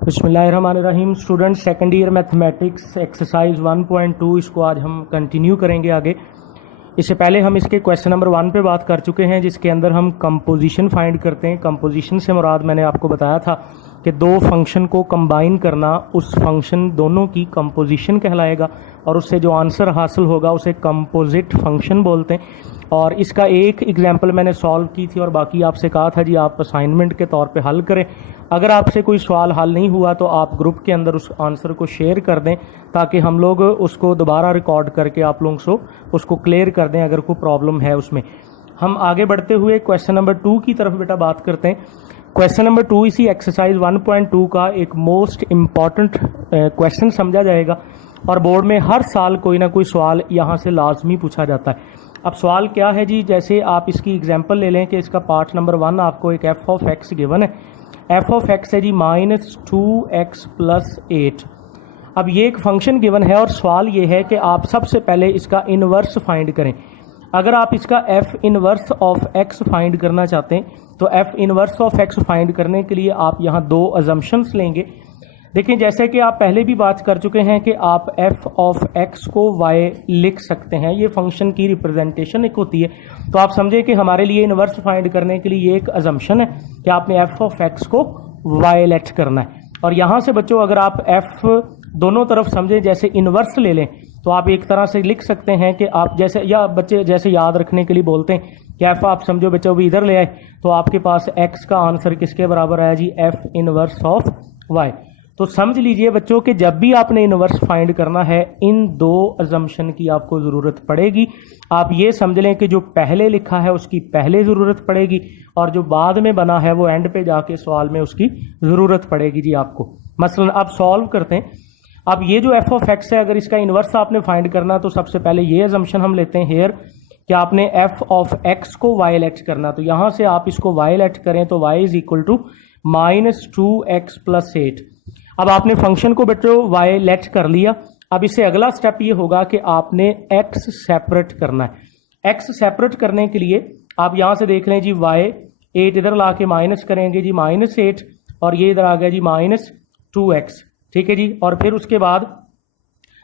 बिस्मिल्लाहिर्रहमानिर्रहीम। Student second year mathematics exercise 1.2 इसको आज हम कंटिन्यू करेंगे आगे। इससे पहले हम इसके क्वेश्चन नंबर 1 पे बात कर चुके हैं, जिसके अंदर हम कंपोजिशन फाइंड करते हैं। कंपोजिशन से मुराद मैंने आपको बताया था कि दो फंक्शन को कंबाइन करना, उस फंक्शन दोनों की कंपोजिशन कहलाएगा और उससे जो आंसर हासिल होगा उसे कंपोजिट फंक्शन बोलते हैं। और इसका एक एग्जाम्पल मैंने सॉल्व की थी और बाकी आपसे कहा था जी आप असाइनमेंट के तौर पे हल करें। अगर आपसे कोई सवाल हल नहीं हुआ तो आप ग्रुप के अंदर उस आंसर को शेयर कर दें ताकि हम लोग उसको दोबारा रिकॉर्ड करके आप लोगों को उसको क्लियर कर दें अगर कोई प्रॉब्लम है उसमें। हम आगे बढ़ते हुए क्वेश्चन नंबर 2 की तरफ बेटा बात करते हैं। क्वेश्चन नंबर 2 इसी एक्सरसाइज 1.2 का एक मोस्ट इम्पॉर्टेंट क्वेश्चन समझा जाएगा और बोर्ड में हर साल कोई ना कोई सवाल यहाँ से लाजमी पूछा जाता है। अब सवाल क्या है जी, जैसे आप इसकी एग्जांपल ले लें कि इसका पार्ट नंबर 1 आपको एक एफ ऑफ एक्स गिवन है। एफ ऑफ एक्स है जी -2x + 8। अब ये एक फंक्शन गिवन है और सवाल ये है कि आप सबसे पहले इसका इनवर्स फाइंड करें। अगर आप इसका F inverse of x find करना चाहते हैं तो F inverse of x find करने के लिए आप यहाँ दो अजम्पशंस लेंगे। देखिए जैसे कि आप पहले भी बात कर चुके हैं कि आप एफ ऑफ एक्स को वाई लिख सकते हैं, ये फंक्शन की रिप्रेजेंटेशन एक होती है। तो आप समझे कि हमारे लिए इनवर्स फाइंड करने के लिए ये एक अजम्पशन है कि आपने एफ ऑफ एक्स को वाई लेट करना है। और यहाँ से बच्चों अगर आप एफ दोनों तरफ समझें, जैसे इनवर्स ले लें तो आप एक तरह से लिख सकते हैं कि आप जैसे, या बच्चे जैसे याद रखने के लिए बोलते हैं कि एफ आप समझो बच्चों भी इधर ले आए तो आपके पास एक्स का आंसर किसके बराबर आया जी, एफ इनवर्स ऑफ वाई। तो समझ लीजिए बच्चों कि जब भी आपने इनवर्स फाइंड करना है इन दो अजम्पशन की आपको ज़रूरत पड़ेगी। आप ये समझ लें कि जो पहले लिखा है उसकी पहले ज़रूरत पड़ेगी और जो बाद में बना है वो एंड पे जाके सवाल में उसकी ज़रूरत पड़ेगी जी आपको। मसलन अब सॉल्व करते हैं। अब ये जो एफ ऑफ एक्स है, अगर इसका इनवर्स आपने फाइंड करना तो सबसे पहले ये अजम्पशन हम लेते हैं हेयर कि आपने एफ ऑफ एक्स को वाई लेट करना। तो यहाँ से आप इसको वाई लेट करें तो y is equal to -2x + 8। अब आपने फंक्शन को बच्चों y लेट कर लिया। अब इससे अगला स्टेप ये होगा कि आपने x सेपरेट करना है। x सेपरेट करने के लिए आप यहां से देख लें जी y 8 इधर ला के माइनस करेंगे जी -8 और ये इधर आ गया जी -2x। ठीक है जी। और फिर उसके बाद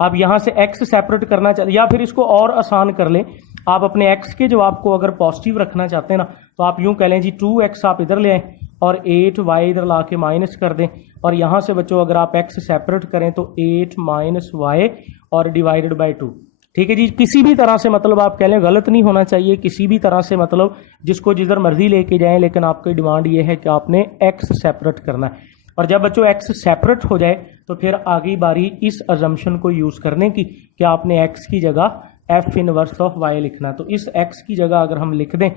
आप यहां से x सेपरेट करना चाहते या फिर इसको और आसान कर लें, आप अपने x के जवाब को अगर पॉजिटिव रखना चाहते हैं ना तो आप यूं कह लें जी 2x आप इधर ले आए और 8y इधर ला के माइनस कर दें। और यहां से बच्चों अगर आप x सेपरेट करें तो 8 - y और डिवाइडेड बाय 2। ठीक है जी। किसी भी तरह से मतलब आप कह लें, गलत नहीं होना चाहिए, किसी भी तरह से मतलब जिसको जिधर मर्जी लेके जाएं, लेकिन आपकी डिमांड ये है कि आपने x सेपरेट करना है। और जब बच्चों x सेपरेट हो जाए तो फिर आगे बारी इस अजम्पशन को यूज करने की कि आपने x की जगह f इनवर्स ऑफ y लिखना। तो इस x की जगह अगर हम लिख दें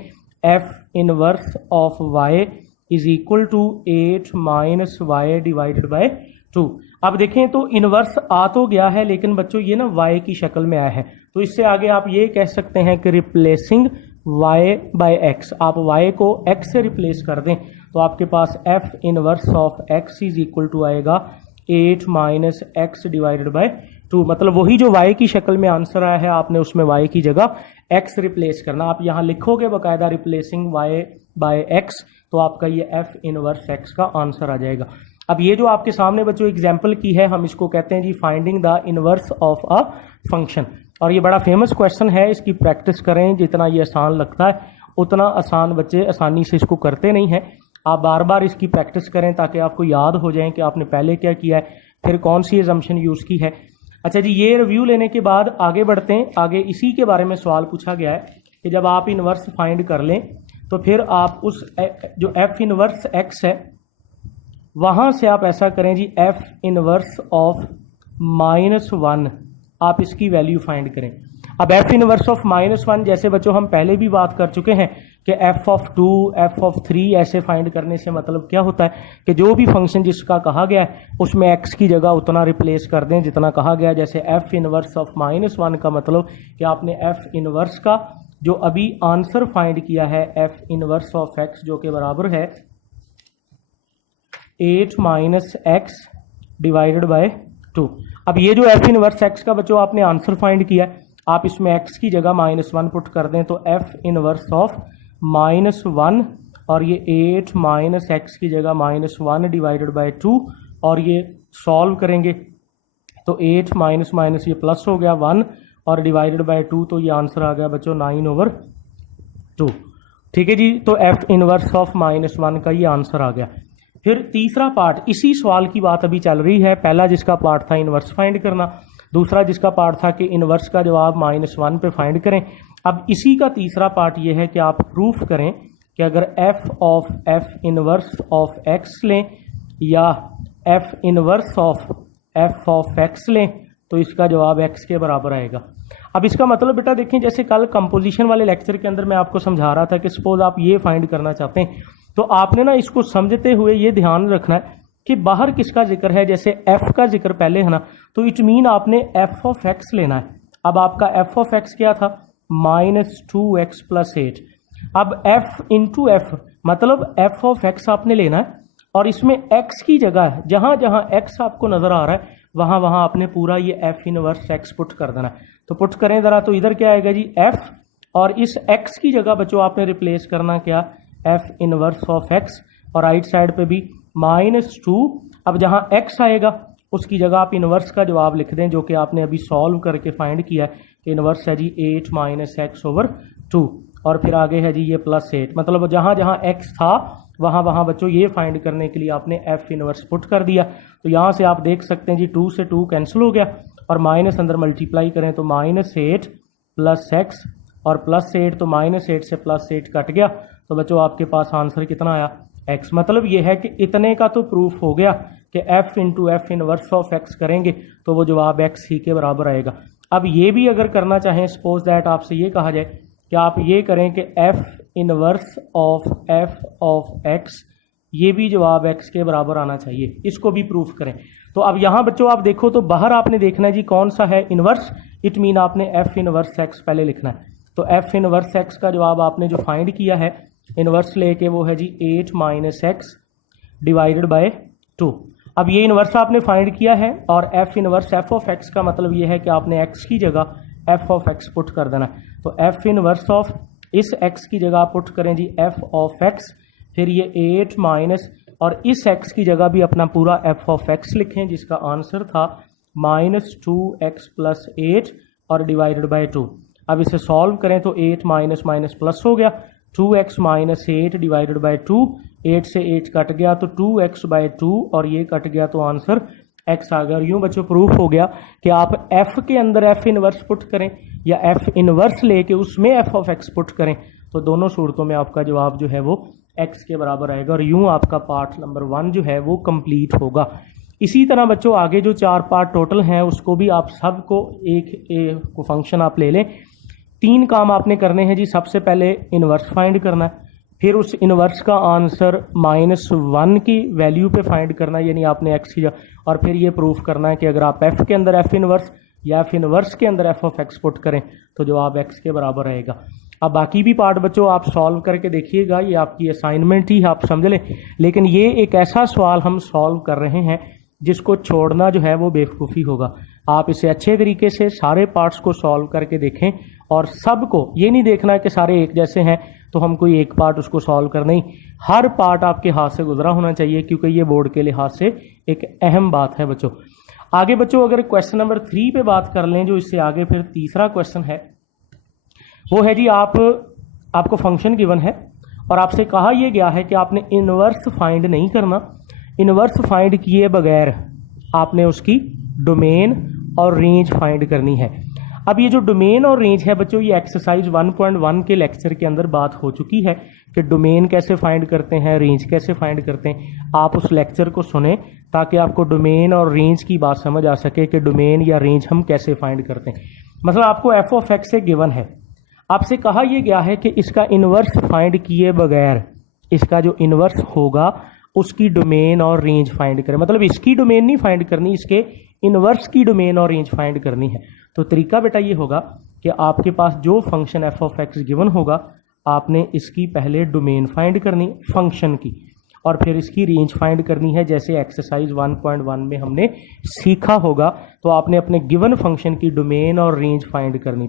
f inverse of y is equal to 8 - y divided by 2। अब देखें तो इनवर्स आ तो गया है लेकिन बच्चों ये ना y की शक्ल में आया है। तो इससे आगे आप ये कह सकते हैं कि रिप्लेसिंग y बाय x, आप y को x से रिप्लेस कर दें तो आपके पास f inverse of x is equal to आएगा 8 - x डिवाइडेड बाय 2। मतलब वही जो y की शक्ल में आंसर आया है आपने उसमें y की जगह x रिप्लेस करना। आप यहाँ लिखोगे बाकायदा रिप्लेसिंग y बाय x तो आपका ये f इनवर्स x का आंसर आ जाएगा। अब ये जो आपके सामने बच्चों एग्जाम्पल की है, हम इसको कहते हैं जी finding the inverse of a function. और ये बड़ा फेमस क्वेश्चन है, इसकी प्रैक्टिस करें। जितना ये आसान लगता है उतना आसान बच्चे आसानी से इसको करते नहीं हैं। आप बार बार इसकी प्रैक्टिस करें ताकि आपको याद हो जाए कि आपने पहले क्या किया है, फिर कौन सी अजम्पशन यूज की है। अच्छा जी, ये रिव्यू लेने के बाद आगे बढ़ते हैं। आगे इसी के बारे में सवाल पूछा गया है कि जब आप इनवर्स फाइंड कर लें तो फिर आप उस जो एफ इनवर्स एक्स है वहां से आप ऐसा करें जी एफ इनवर्स ऑफ -1 आप इसकी वैल्यू फाइंड करें। अब एफ इनवर्स ऑफ -1 जैसे बच्चों हम पहले भी बात कर चुके हैं कि एफ ऑफ 2 एफ ऑफ 3 ऐसे फाइंड करने से मतलब क्या होता है कि जो भी फंक्शन जिसका कहा गया है उसमें एक्स की जगह उतना रिप्लेस कर दें जितना कहा गया। जैसे एफ इनवर्स ऑफ -1 का मतलब कि आपने एफ इनवर्स का जो अभी आंसर फाइंड किया है एफ इनवर्स ऑफ एक्स जो कि बराबर है 8 - x डिवाइडेड बाय 2। अब ये जो एफ इनवर्स एक्स का बच्चों आपने आंसर फाइंड किया है, आप इसमें x की जगह -1 पुट कर दें तो f इनवर्स ऑफ -1 और ये 8 - x की जगह -1 डिवाइडेड बाय 2 और ये सॉल्व करेंगे तो 8 माइनस माइनस ये प्लस हो गया 1 और डिवाइडेड बाय 2, तो ये आंसर आ गया बच्चों 9/2। ठीक है जी, तो एफ इनवर्स ऑफ -1 का ये आंसर आ गया। फिर तीसरा पार्ट, इसी सवाल की बात अभी चल रही है। पहला जिसका पार्ट था इनवर्स फाइंड करना, दूसरा जिसका पार्ट था कि इनवर्स का जवाब -1 पे फाइंड करें। अब इसी का तीसरा पार्ट ये है कि आप प्रूफ करें कि अगर F of F inverse of x लें या F inverse of F of x लें तो इसका जवाब एक्स के बराबर आएगा। अब इसका मतलब बेटा देखें, जैसे कल कंपोजिशन वाले लेक्चर के अंदर मैं आपको समझा रहा था कि सपोज आप ये फाइंड करना चाहते हैं तो आपने ना इसको समझते हुए ये ध्यान रखना है कि बाहर किसका जिक्र है। जैसे एफ का जिक्र पहले है ना, तो इट मीन आपने एफ ऑफ एक्स लेना है। अब आपका एफ ऑफ एक्स क्या था, -2x + 8। अब एफ इंटू एफ मतलब एफ ऑफ एक्स आपने लेना है और इसमें एक्स की जगह जहां जहां एक्स आपको नजर आ रहा है वहां वहां आपने पूरा ये एफ इनवर्स एक्स पुट कर देना है। तो पुट करें जरा, तो इधर क्या आएगा जी एफ, और इस एक्स की जगह बच्चों आपने रिप्लेस करना क्या, एफ इनवर्स ऑफ एक्स, और राइट साइड पे भी -2। अब जहां एक्स आएगा उसकी जगह आप इनवर्स का जवाब लिख दें जो कि आपने अभी सॉल्व करके फाइंड किया है कि इनवर्स है जी 8 - x/2, और फिर आगे है जी ये +8। मतलब जहां जहां एक्स था वहां वहां बच्चों ये फाइंड करने के लिए आपने एफ इनवर्स पुट कर दिया। तो यहां से आप देख सकते हैं जी 2 से 2 कैंसिल हो गया और माइनस अंदर मल्टीप्लाई करें तो -8 + x और +8, तो -8 से +8 कट गया, तो बच्चों आपके पास आंसर कितना आया, x। मतलब ये है कि इतने का तो प्रूफ हो गया कि f into F inverse of x करेंगे तो वो जवाब x ही के बराबर आएगा। अब ये भी अगर करना चाहें, सपोज दैट आपसे ये कहा जाए कि आप ये करें कि f inverse of f of x, ये भी जवाब x के बराबर आना चाहिए, इसको भी प्रूफ करें। तो अब यहाँ बच्चों आप देखो तो बाहर आपने देखना है जी कौन सा है इनवर्स, इट मीन आपने f इनवर्स x पहले लिखना है। तो f इनवर्स x का जवाब आपने जो फाइंड किया है इनवर्स लेके वो है जी 8 - x डिवाइडेड बाय 2। अब ये इनवर्स आपने फाइंड किया है और f inverse f of x का मतलब ये है कि आपने x की जगह f ऑफ x पुट कर देना है। तो f इनवर्स ऑफ इस x की जगह पुट करें जी f ऑफ x, फिर ये 8 माइनस और इस x की जगह भी अपना पूरा f ऑफ x लिखें जिसका आंसर था -2x + 8 और डिवाइडेड बाय 2। अब इसे सॉल्व करें तो 8 माइनस माइनस प्लस हो गया, 2x - 8 डिवाइडेड बाय 2, 8 से 8 कट गया तो 2x/2 और ये कट गया तो आंसर x आ गया। और यूं बच्चों प्रूफ हो गया कि आप f के अंदर f इनवर्स पुट करें या f इनवर्स लेके उसमें f ऑफ x पुट करें तो दोनों सूरतों में आपका जवाब जो है वो x के बराबर आएगा और यूं आपका पार्ट नंबर 1 जो है वो कंप्लीट होगा। इसी तरह बच्चों आगे जो 4 पार्ट टोटल हैं उसको भी आप सबको एक को फंक्शन आप ले लें। 3 काम आपने करने हैं जी। सबसे पहले इनवर्स फाइंड करना है, फिर उस इनवर्स का आंसर -1 की वैल्यू पे फाइंड करना है, यानी आपने x की, और फिर ये प्रूफ करना है कि अगर आप f के अंदर f इनवर्स या f इनवर्स के अंदर f ऑफ x पुट करें तो जवाब x के बराबर आएगा। अब बाकी भी पार्ट बच्चों आप सॉल्व करके देखिएगा, ये आपकी असाइनमेंट ही आप समझ लें, लेकिन ये एक ऐसा सवाल हम सॉल्व कर रहे हैं जिसको छोड़ना जो है वो बेवकूफ़ी होगा। आप इसे अच्छे तरीके से सारे पार्ट्स को सॉल्व करके देखें और सबको, ये नहीं देखना कि सारे एक जैसे हैं तो हम कोई एक पार्ट उसको सॉल्व कर, नहीं, हर पार्ट आपके हाथ से गुजरा होना चाहिए क्योंकि ये बोर्ड के लिहाज से एक अहम बात है बच्चों। आगे बच्चों अगर क्वेश्चन नंबर 3 पे बात कर लें, जो इससे आगे फिर तीसरा क्वेश्चन है वो है जी आपको फंक्शन गिवन है और आपसे कहा यह गया है कि आपने इनवर्स फाइंड नहीं करना, इनवर्स फाइंड किए बगैर आपने उसकी डोमेन और रेंज फाइंड करनी है। अब ये जो डोमेन और रेंज है बच्चों, ये एक्सरसाइज 1.1 के लेक्चर के अंदर बात हो चुकी है कि डोमेन कैसे फाइंड करते हैं, रेंज कैसे फाइंड करते हैं। आप उस लेक्चर को सुने ताकि आपको डोमेन और रेंज की बात समझ आ सके कि डोमेन या रेंज हम कैसे फाइंड करते हैं। मतलब आपको एफ ऑफ एक्स से गिवन है, आपसे कहा यह गया है कि इसका इनवर्स फाइंड किए बगैर इसका जो इनवर्स होगा उसकी डोमेन और रेंज फाइंड करें। मतलब इसकी डोमेन नहीं फाइंड करनी, इसके इनवर्स की डोमेन और रेंज फाइंड करनी है। तो तरीका बेटा ये होगा कि आपके पास जो function F of x given होगा आपने इसकी पहले डोमेन फाइंड करनी फंक्शन की और फिर इसकी रेंज फाइंड करनी है, जैसे एक्सरसाइज 1.1 में हमने सीखा होगा। तो आपने अपने गिवन फंक्शन की डोमेन और रेंज फाइंड करनी।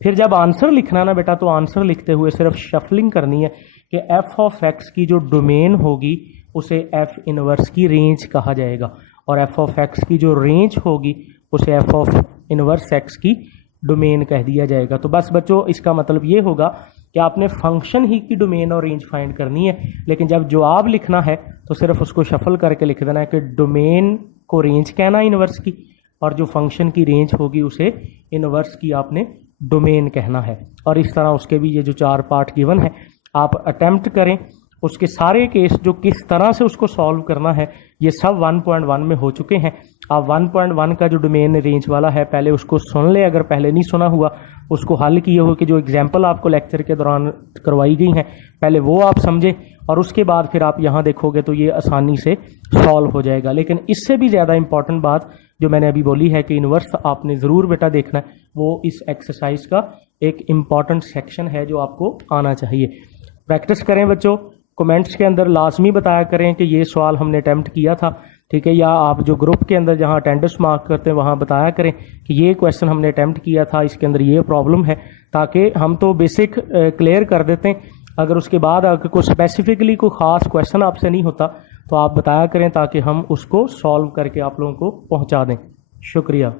फिर जब आंसर लिखना ना बेटा, तो आंसर लिखते हुए सिर्फ शफलिंग करनी है कि एफ ऑफ एक्स की जो डोमेन होगी उसे एफ इनवर्स की रेंज कहा जाएगा, और एफ ऑफ एक्स की जो रेंज होगी उसे एफ ऑफ इनवर्स एक्स की डोमेन कह दिया जाएगा। तो बस बच्चों इसका मतलब ये होगा कि आपने फंक्शन ही की डोमेन और रेंज फाइंड करनी है, लेकिन जब जवाब लिखना है तो सिर्फ उसको शफल करके लिख देना है कि डोमेन को रेंज कहना इनवर्स की, और जो फंक्शन की रेंज होगी उसे इनवर्स की आपने डोमेन कहना है। और इस तरह उसके भी ये जो 4 पार्ट गिवन है आप अटेम्प्ट करें, उसके सारे केस जो किस तरह से उसको सॉल्व करना है ये सब 1.1 में हो चुके हैं। आप 1.1 का जो डोमेन रेंज वाला है पहले उसको सुन ले, अगर पहले नहीं सुना हुआ उसको हल किए हुए कि जो एग्जाम्पल आपको लेक्चर के दौरान करवाई गई हैं पहले वो आप समझें, और उसके बाद फिर आप यहाँ देखोगे तो ये आसानी से सॉल्व हो जाएगा। लेकिन इससे भी ज़्यादा इंपॉर्टेंट बात जो मैंने अभी बोली है कि इन्वर्स आपने ज़रूर बेटा देखना है, वो इस एक्सरसाइज का एक इम्पॉर्टेंट सेक्शन है जो आपको आना चाहिए। प्रैक्टिस करें बच्चों, कमेंट्स के अंदर लाजमी बताया करें कि ये सवाल हमने अटैम्प्ट किया था, ठीक है, या आप जो ग्रुप के अंदर जहाँ अटेंडेंस मार्क करते हैं वहाँ बताया करें कि ये क्वेश्चन हमने अटैम्प्ट किया था, इसके अंदर ये प्रॉब्लम है, ताकि हम तो बेसिक क्लियर कर देते हैं। अगर उसके बाद अगर कोई स्पेसिफिकली कोई ख़ास क्वेश्चन आपसे नहीं होता तो आप बताया करें ताकि हम उसको सॉल्व करके आप लोगों को पहुँचा दें। शुक्रिया।